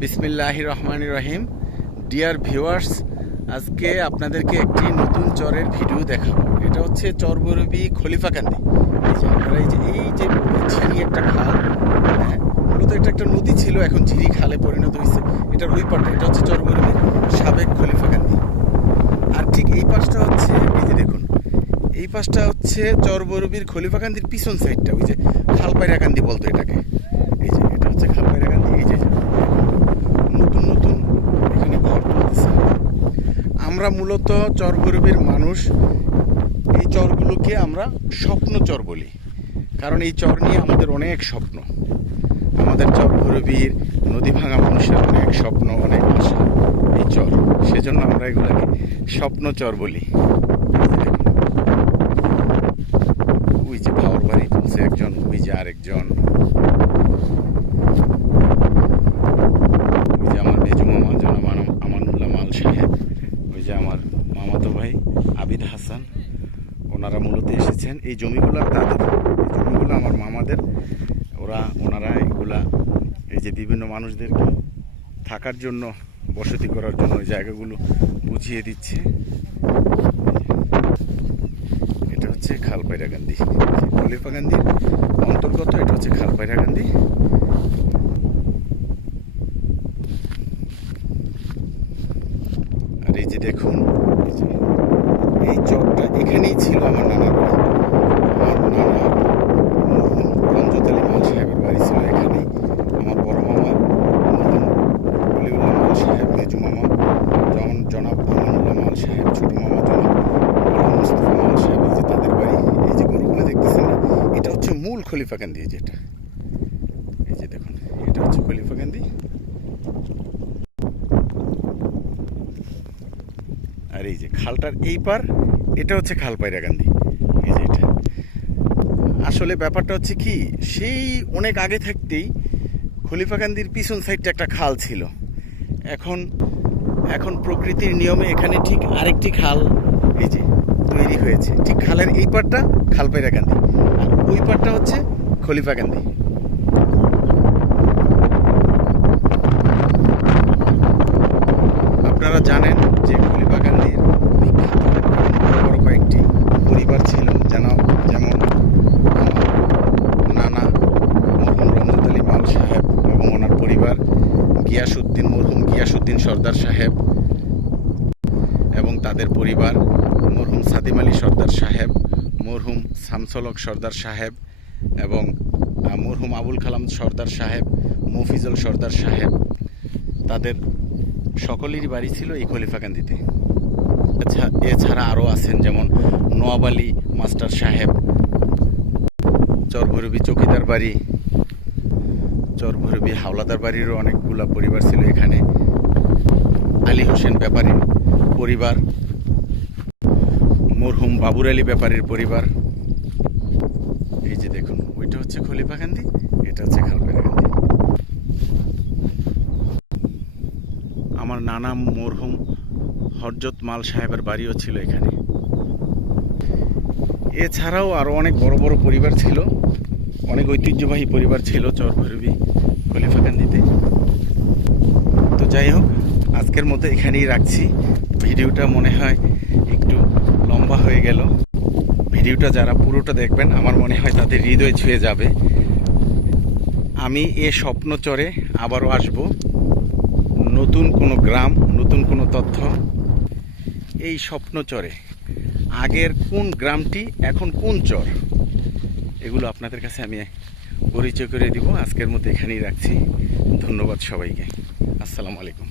বিসমিল্লাহ রহমান রহিম। Dear viewers আজকে আপনাদেরকে একটি নতুন চরের ভিডিও দেখাবো। এটা হচ্ছে চরবরবি খলিফাকান্দি এই যে আপনারা এই যে এই যে ঝিরি একটা খাল হ্যাঁ মূলত এটা একটা নদী ছিল, এখন ঝিরি খালে পরিণত হয়েছে। এটার ওই পাটটা এটা হচ্ছে চরবরবির সাবেক খলিফাকান্দি আর ঠিক এই পাশটা হচ্ছে, এই যে দেখুন, এই পাশটা হচ্ছে চরবরবির খলিফাকান্দির পিছন সাইডটা ওই যে খালপায়রাকান্দি বলতো এটাকে। এই যে, এটা হচ্ছে খালপায়রাকান্দি এই যে। নতুন নতুন এখানে ঘর তুলতেছে। আমরা মূলত চরগরবির মানুষ। এই চরগুলোকে আমরা স্বপ্ন চর বলি। কারণ এই চর নিয়ে আমাদের অনেক স্বপ্ন। আমাদের চরগরবির নদী ভাঙা মানুষের অনেক স্বপ্ন, অনেক আশা এই চর। সেজন্য আমরা এগুলোকে স্বপ্ন চর বলি। ওই যে ভাওয়ার বাড়ি তুলছে একজন, ওই যে আরেকজন ওই যে আমার মেজু মামা জনাব আনাম- আমানুল্লাহ মাল সাহেব ওই যে আমার মামাতো ভাই আবিদ হাসান ওনারা মূলত এসেছেন এই জমিগুলোর তাদের জমিগুলো আমার মামাদের। ওরা ওনারা এগুলা, এই যে বিভিন্ন মানুষদেরকে থাকার জন্য, বসতি করার জন্য জায়গাগুলো বুঝিয়ে দিচ্ছে। এটা হচ্ছে খালপায়রাকান্দি খলিফাকান্দির অন্তর্গত এটা হচ্ছে খালপাইরা গান্ধী। আর এই যে দেখুন এই চকটা এখানেই ছিল আমার নানার বাড়ি। আমার নানা মরহুম রঞ্জত আলী সাহেবের বাড়ি ছিল এখানেই। আমার বড় মামা মরহুম অলিউল্লাহ মাল সাহেব, মেজু মামা যেমন জনাব আমানুল্লাহ মাল সাহেব, ছোট মামা জনাব মুস্তফা মাল সাহেব, এই যে তাদের বাড়ি, এই যে গরুগুলো দেখতেছেন এটা হচ্ছে মূল খলিফাকান্দি এই যেটা এই যে দেখুন, এটা হচ্ছে খলিফা খলিফাকান্দি আর এই যে খালটার এই পার, এটা হচ্ছে খালপায়রাকান্দি এই যে এটা। আসলে ব্যাপারটা হচ্ছে কি, সেই অনেক আগে থাকতেই খলিফাকান্দির পিছন সাইডটা একটা খাল ছিল। এখন এখন প্রকৃতির নিয়মে এখানে ঠিক আরেকটি খাল এই যে তৈরি হয়েছে। ঠিক খালের এই পারটা খালপায়রাকান্দি আর ওই পারটা হচ্ছে খলিফাকান্দি আপনারা জানেন যে খলিফাকান্দির বিখ্যাত বড় বড় কয়েকটি পরিবার ছিল যেন যেমন আমার নানা মরহুম রঞ্জত আলী মাল সাহেব এবং ওনার পরিবার গিয়াসুদ্দিন মরহুম গিয়াসুদ্দিন সর্দার সাহেব এবং তাদের পরিবার, মরহুম সাদিম আলী সর্দার সাহেব, মরহুম শামসলক সর্দার সাহেব এবং মরহুম আবুল কালাম সর্দার সাহেব, মফিজুল সর্দার সাহেব। তাদের সকলেরই বাড়ি ছিল এই খলিফাকান্দিতে আচ্ছা এছাড়া আরও আছেন যেমন নোয়াব আলী মাস্টার সাহেব, চরভরবি চকিদার বাড়ি, চরভরবি হাওলাদার বাড়িরও অনেকগুলা পরিবার ছিল এখানে। আলী হোসেন ব্যাপারীর পরিবার, মরহুম বাবুর আলী ব্যাপারীর পরিবার। এই যে দেখুন, ওইটা হচ্ছে খলিফাকান্দি এটা হচ্ছে খালপায়রাকান্দি আমার নানা মরহুম হরজত মাল সাহেবের বাড়িও ছিল এখানে। এছাড়াও আরও অনেক বড় বড় পরিবার ছিল, অনেক ঐতিহ্যবাহী পরিবার ছিল চরভৈরবী খলিফাকান্দিতে তো যাই হোক আজকের মতো এখানেই রাখছি। ভিডিওটা মনে হয় একটু লম্বা হয়ে গেল। ভিডিওটা যারা পুরোটা দেখবেন, আমার মনে হয় তাদের হৃদয় ছুঁয়ে যাবে। আমি এ স্বপ্ন চরে আবারও আসব। নতুন কোনো গ্রাম, নতুন কোনো তথ্য এই স্বপ্নচরে। আগের কোন গ্রামটি, এখন কোন চর? এগুলো আপনাদের কাছে আমি পরিচয় করে দিব। আজকের মতো এখানেই রাখছি। ধন্যবাদ সবাইকে। আসসালামু আলাইকুম।